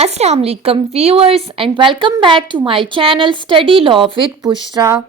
Assalamu alaikum viewers and welcome back to my channel Study Law with Bushra.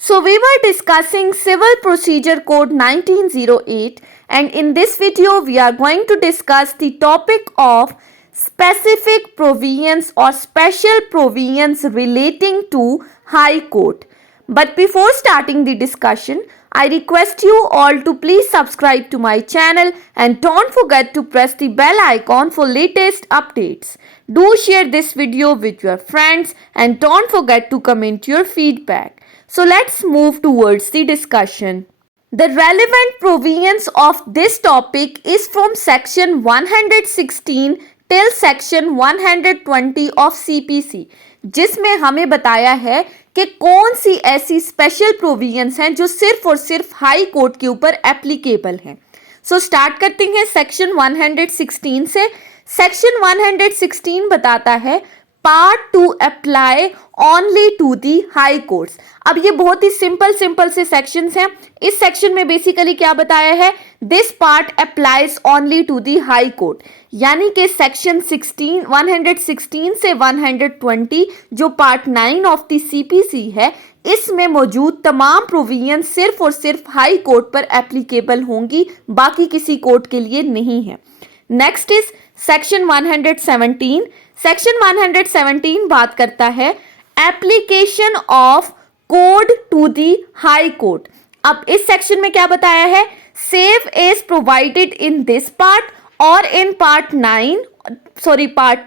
So we were discussing Civil Procedure Code 1908 and in this video we are going to discuss the topic of specific provisions or special provisions relating to High Court. But before starting the discussion, I request you all to please subscribe to my channel and don't forget to press the bell icon for latest updates. Do share this video with your friends and don't forget to comment your feedback. So let's move towards the discussion. The relevant provisions of this topic is from section 116 till section 120 of CPC, जिसमें हमें बताया है कि कौन सी ऐसी special provisions हैं जो सिर्फ और सिर्फ हाई कोर्ट के ऊपर एप्लीकेबल हैं। सो स्टार्ट करते हैं सेक्शन 116 से। सेक्शन 116 बताता है part to apply only to the high courts. अब ये बहुत ही सिंपल से सेक्शंस हैं। इस सेक्शन में बेसिकली क्या बताया है, this part applies only to the high court, यानी कि सेक्शन 116 से 120 जो पार्ट 9 ऑफ दी सीपीसी है, इसमें मौजूद तमाम प्रोविजन सिर्फ और सिर्फ हाई कोर्ट पर एप्लीकेबल होंगी, बाकी किसी कोर्ट के लिए नहीं है। Next is section 117। सेक्शन 117 बात करता है application of code to the high court. अब इस सेक्शन में क्या बताया है, save as provided in this part और इन पार्ट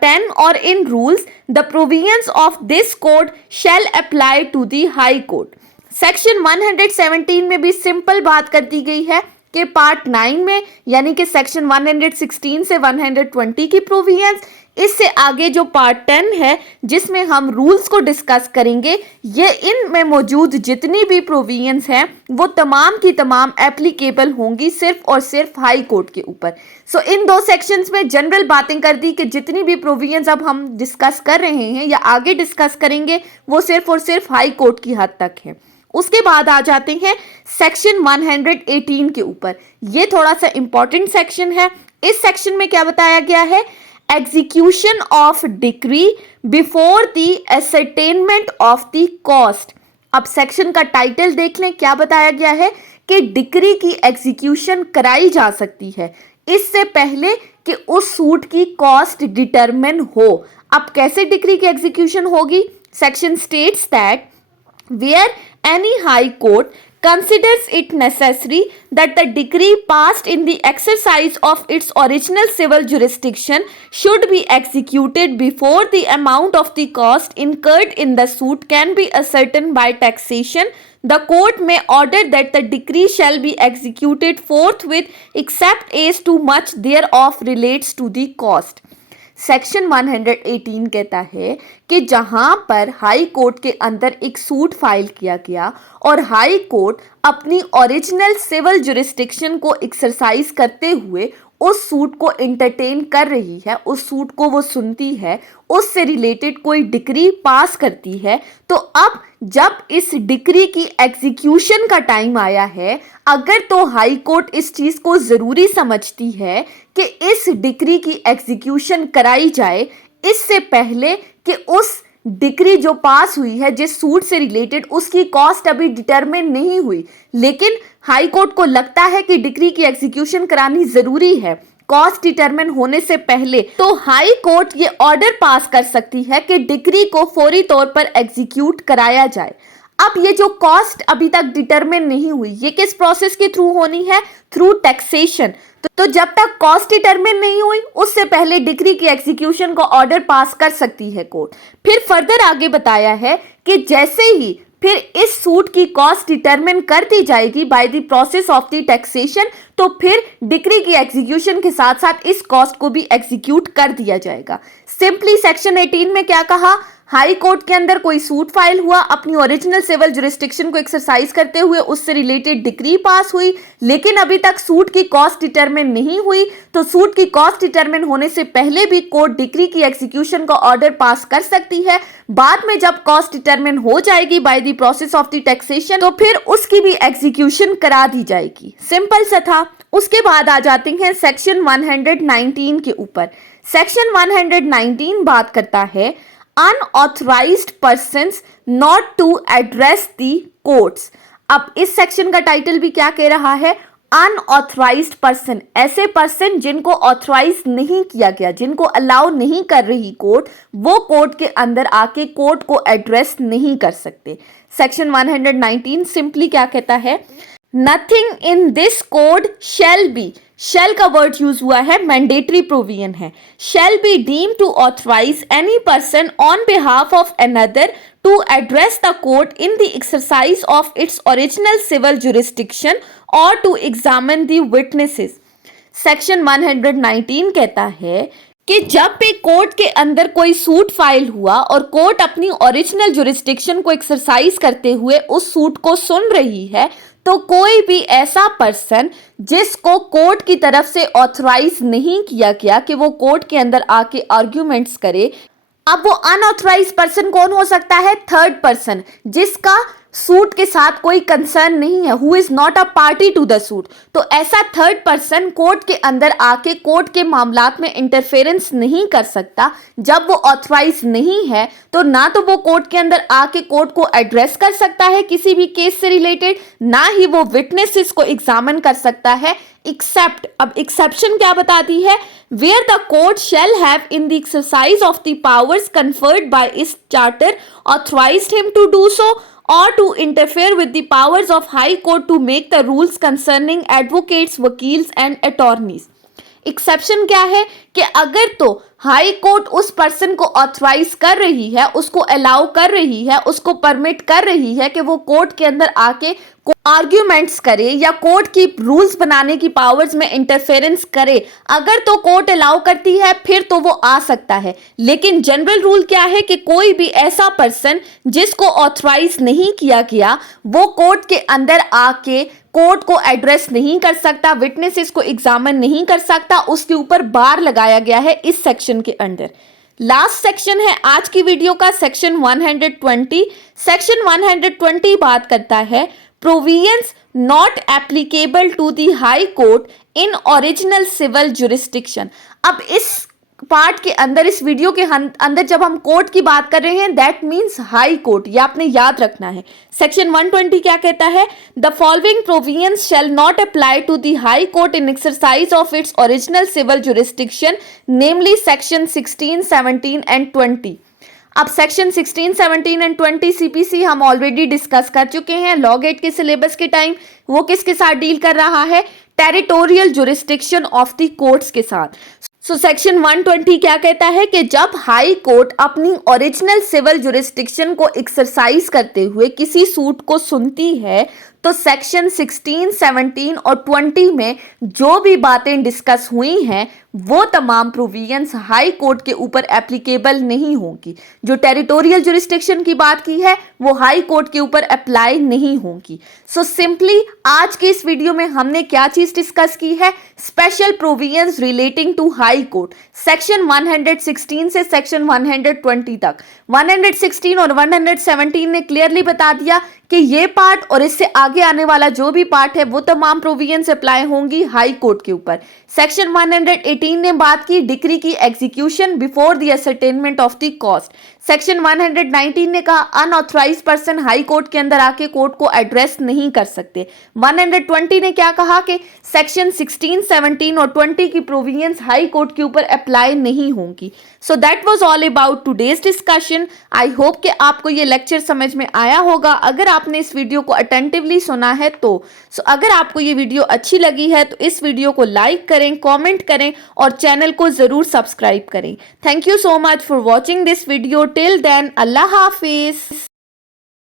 10 और in rules the provisions of this code shall apply to the high court. Section 117 में भी सिंपल बात कर दी गई है कि पार्ट 9 में यानी कि सेक्शन 116 से 120 की प्रोविजंस, इससे आगे जो पार्ट 10 है जिसमें हम रूल्स को डिस्कस करेंगे, ये इनमें मौजूद जितनी भी प्रोविजंस हैं वो तमाम की तमाम एप्लीकेबल होंगी सिर्फ और सिर्फ हाई कोर्ट के ऊपर। सो इन दो सेक्शंस में जनरल बातें कर दी कि जितनी भी प्रोविजंस अब हम डिस्कस कर रहे हैं या आगे डिस्कस करेंगे वो सिर्फ और सिर्फ हाई कोर्ट की हद तक है। उसके बाद आ जाते हैं सेक्शन 118 के ऊपर। ये थोड़ा सा इंपॉर्टेंट सेक्शन है। इस सेक्शन में क्या बताया गया है, execution of decree before the ascertainment of the cost. अब सेक्शन का टाइटल देख लें, क्या बताया गया है कि डिक्री की एग्जीक्यूशन कराई जा सकती है इससे पहले कि उस सूट की कॉस्ट डिटरमिन हो। अब कैसे डिक्री की एग्जीक्यूशन होगी, section states that where any high court considers it necessary that the decree passed in the exercise of its original civil jurisdiction should be executed before the amount of the cost incurred in the suit can be ascertained by taxation, the court may order that the decree shall be executed forthwith except as too much thereof relates to the cost। Section 118 कहता है कि जहां पर high court के अंदर एक suit file किया गया और हाई कोर्ट अपनी ओरिजिनल सिविल जुरिस्डिक्शन को एक्सरसाइज करते हुए उस सूट को एंटरटेन कर रही है, उस सूट को वो सुनती है, उससे रिलेटेड कोई डिक्री पास करती है, तो अब जब इस डिक्री की एग्जीक्यूशन का टाइम आया है, अगर तो हाई कोर्ट इस चीज़ को ज़रूरी समझती है कि इस डिक्री की एग्जीक्यूशन कराई जाए इससे पहले कि उस डिक्री जो पास हुई है जिस सूट से रिलेटेड उसकी कॉस्ट अभी डिटरमिन नहीं हुई, लेकिन हाई कोर्ट को लगता है कि डिक्री की एग्जीक्यूशन करानी जरूरी है कॉस्ट डिटरमिन होने से पहले, तो हाई कोर्ट ये ऑर्डर पास कर सकती है कि डिक्री को फौरी तौर पर एग्जीक्यूट कराया जाए। अब ये जो कॉस्ट अभी तक डिटरमिन नहीं हुई, ये किस प्रोसेस के थ्रू होनी है, थ्रू टैक्सेशन। तो जब तक कॉस्ट डिटरमिन नहीं हुई उससे पहले डिक्री की एग्जीक्यूशन को ऑर्डर पास कर सकती है कोर्ट। फिर फर्दर आगे बताया है कि जैसे ही फिर इस सूट की कॉस्ट डिटरमिन कर दी जाएगी by the process of the taxation, तो फिर डिक्री की एग्जीक्यूशन के साथ साथ इस कॉस्ट को भी एग्जीक्यूट कर दिया जाएगा। सिंपली सेक्शन 18 में क्या कहा, हाई कोर्ट के अंदर कोई सूट फाइल हुआ, अपनी ओरिजिनल सिविल जुरिस्डिक्शन को एक्सरसाइज करते हुए उससे रिलेटेड डिक्री पास हुई, लेकिन अभी तक सूट की कॉस्ट डिटरमिन नहीं हुई, तो सूट की कॉस्ट डिटरमिन होने से पहले भी कोर्ट डिक्री की एग्जीक्यूशन का ऑर्डर पास कर सकती है। बाद में जब कॉस्ट डिटरमिन हो जाएगी by the process of the taxation, तो फिर उसकी भी एग्जीक्यूशन करा दी जाएगी। सिंपल सा था। उसके बाद आ जाते हैं सेक्शन 119 के ऊपर। सेक्शन 119 बात करता है unauthorised persons not to address the courts. अब इस सेक्शन का टाइटल भी क्या कह रहा है? अनऑथराइज्ड पर्सन, ऐसे पर्सन जिनको ऑथराइज नहीं किया गया, जिनको अलाउ नहीं कर रही कोर्ट, वो कोर्ट के अंदर आके कोर्ट को एड्रेस नहीं कर सकते। सेक्शन 119 सिंपली क्या कहता है? Nothing in this code shall be, shall का वर्ड यूज हुआ है, मैंडेटरी प्रोविजन है, shall be deem to authorise any person on behalf of another to address the court in the exercise of its original civil jurisdiction or to examine the witnesses। Section 119 कहता है कि जब भी court के अंदर कोई suit file हुआ और कोर्ट अपनी ओरिजिनल जुरिस्डिक्शन को एक्सरसाइज करते हुए उस सूट को सुन रही है, तो कोई भी ऐसा पर्सन जिसको कोर्ट की तरफ से ऑथराइज नहीं किया गया कि वो कोर्ट के अंदर आके आर्ग्यूमेंट्स करे। अब वो अनऑथराइज पर्सन कौन हो सकता है? थर्ड पर्सन, जिसका सूट के साथ कोई कंसर्न नहीं है, who is not a party to the suit. तो ऐसा थर्ड पर्सन कोर्ट के अंदर आके कोर्ट के मामलात में इंटरफेरेंस नहीं कर सकता। जब वो ऑथराइज नहीं है तो ना तो वो कोर्ट के अंदर आके कोर्ट को एड्रेस कर सकता है किसी भी केस से रिलेटेड, ना ही वो विटनेसेस को एग्जामिन कर सकता है, एक्सेप्ट, अब एक्सेप्शन क्या बताती है? Where the court shall have in the exercise of the powers conferred by इस charter authorised him to do so or to interfere with the powers of high court to make the rules concerning advocates, वकील्स and attorneys। Exception क्या है? कि अगर तो high court उस person को authorise कर रही है, उसको अलाउ कर रही है, उसको परमिट कर रही है कि वो कोर्ट के अंदर आके आर्ग्यूमेंट्स करे या कोर्ट की रूल्स बनाने की पावर्स में इंटरफेरेंस करे, अगर तो कोर्ट अलाउ करती है फिर तो वो आ सकता है। लेकिन जनरल रूल क्या है कि कोई भी ऐसा पर्सन जिसको ऑथराइज नहीं किया गया वो कोर्ट के अंदर आके कोर्ट को एड्रेस नहीं कर सकता, विटनेसेस को एग्जामिन नहीं कर सकता, उसके ऊपर बार लगाया गया है इस सेक्शन के अंडर। लास्ट सेक्शन है आज की वीडियो का, सेक्शन 120। सेक्शन 120 बात करता है provisions not applicable to the high court in original civil jurisdiction. अब इस पार्ट के अंदर, इस वीडियो के अंदर जब हम कोर्ट की बात कर रहे हैं, दैट मीन्स हाई कोर्ट, ये आपने याद रखना है। सेक्शन 120 क्या कहता है? The following provisions shall not apply to the high court in exercise of its original civil jurisdiction, namely section 16, 17 and 20। अब सेक्शन 16, 17 एंड 20 सीपीसी हम ऑलरेडी डिस्कस कर चुके हैं लॉ गेट के सिलेबस के टाइम। वो किसके साथ डील कर रहा है? Territorial jurisdiction of the courts के साथ। सो सेक्शन 120 क्या कहता है कि जब हाई कोर्ट अपनी ओरिजिनल सिविल जुरिस्डिक्शन को एक्सरसाइज करते हुए किसी सूट को सुनती है, तो सेक्शन 16, 17 और 20 में जो भी बातें डिस्कस हुई हैं वो तमाम प्रोविजंस हाई कोर्ट के ऊपर एप्लीकेबल नहीं होंगी। जो टेरिटोरियल जुरिस्डिक्शन की बात की है वो हाई कोर्ट के ऊपर अप्लाई नहीं होंगी। सो सिंपली आज के इस वीडियो में हमने क्या चीज डिस्कस की है? Special provisions relating to high court, section 116 से सेक्शन 120 तक। 116 और 117 ने क्लियरली बता दिया कि ये पार्ट और इससे आगे आने वाला जो भी पार्ट है वो तमाम प्रोविजंस अप्लाई होंगी हाई कोर्ट के ऊपर। सेक्शन 118 ने बात की डिक्री की execution before the ascertainment of the cost. Section 119 ने कहा अनऑथराइज पर्सन हाई कोर्ट के अंदर आके कोर्ट को एड्रेस नहीं कर सकते। 120 ने क्या कहा कि सेक्शन 16, 17 और 20 की प्रोविजंस हाई कोर्ट के ऊपर अप्लाई नहीं होंगी। So that was all about today's discussion. I hope कि आपको ये लेक्चर समझ में आया होगा अगर आपने इस वीडियो को अटेंटिवली सुना है तो। अगर आपको ये वीडियो अच्छी लगी है तो इस वीडियो को लाइक करें, कमेंट करें और चैनल को जरूर सब्सक्राइब करें। Thank you so much for watching this video. Till then, अल्लाह हाफिज।